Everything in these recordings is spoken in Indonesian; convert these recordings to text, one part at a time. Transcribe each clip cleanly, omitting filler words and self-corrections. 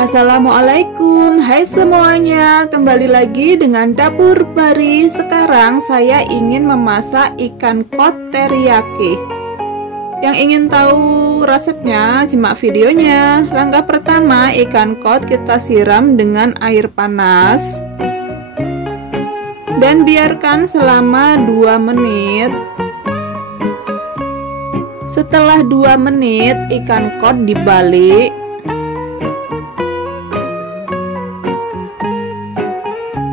Assalamualaikum, hai semuanya, kembali lagi dengan Dapur Bari. Sekarang saya ingin memasak ikan kod teriyaki. Yang ingin tahu resepnya, simak videonya. Langkah pertama, ikan kod kita siram dengan air panas dan biarkan selama 2 menit. Setelah 2 menit, ikan kod dibalik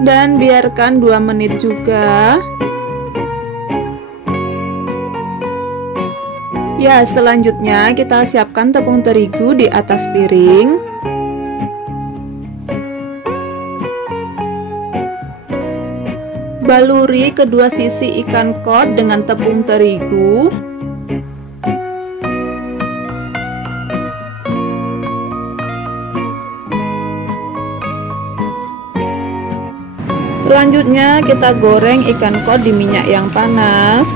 dan biarkan 2 menit juga. Ya, selanjutnya kita siapkan tepung terigu di atas piring. Baluri kedua sisi ikan kod dengan tepung terigu. Selanjutnya kita goreng ikan kod di minyak yang panas.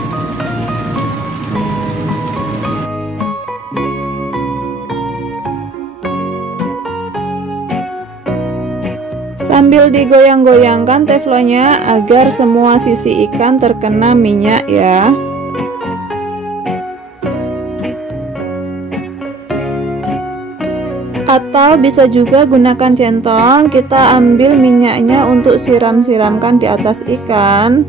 Sambil digoyang-goyangkan teflonnya agar semua sisi ikan terkena minyak ya. Atau bisa juga gunakan centong, kita ambil minyaknya untuk siram-siramkan di atas ikan.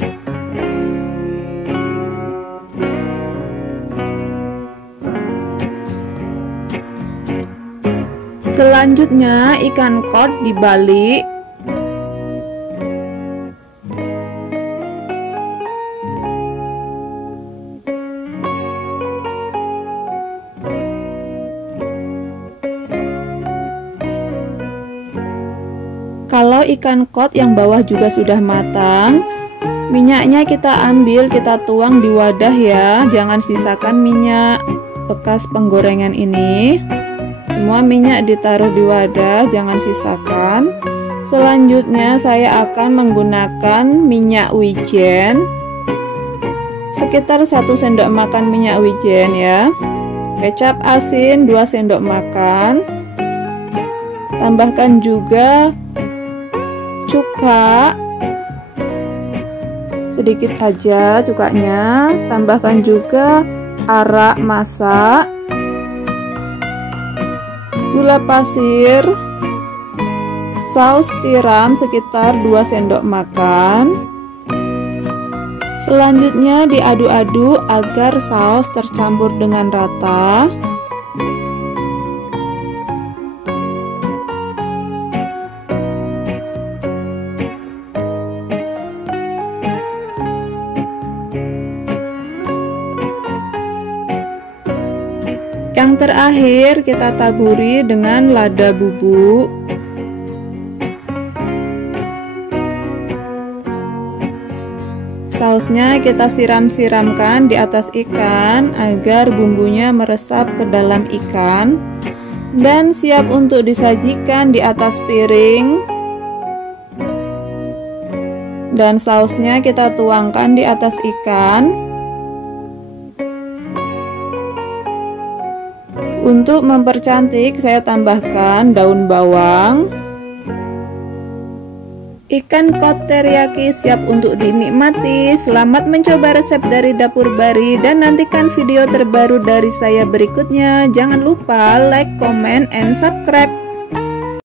Selanjutnya ikan kod dibalik. Kalau ikan kod yang bawah juga sudah matang, minyaknya kita ambil, kita tuang di wadah ya. Jangan sisakan minyak bekas penggorengan ini. Semua minyak ditaruh di wadah, jangan sisakan. Selanjutnya saya akan menggunakan minyak wijen. Sekitar 1 sendok makan minyak wijen ya. Kecap asin 2 sendok makan. Tambahkan juga cuka sedikit aja cukanya, tambahkan juga arak masak, gula pasir, saus tiram sekitar 2 sendok makan. Selanjutnya diaduk-aduk agar saus tercampur dengan rata. Yang terakhir kita taburi dengan lada bubuk. Sausnya kita siram-siramkan di atas ikan agar bumbunya meresap ke dalam ikan dan siap untuk disajikan di atas piring. Dan sausnya kita tuangkan di atas ikan. Untuk mempercantik, saya tambahkan daun bawang. Ikan kod teriyaki siap untuk dinikmati. Selamat mencoba resep dari Dapur Bari dan nantikan video terbaru dari saya berikutnya. Jangan lupa like, comment, and subscribe.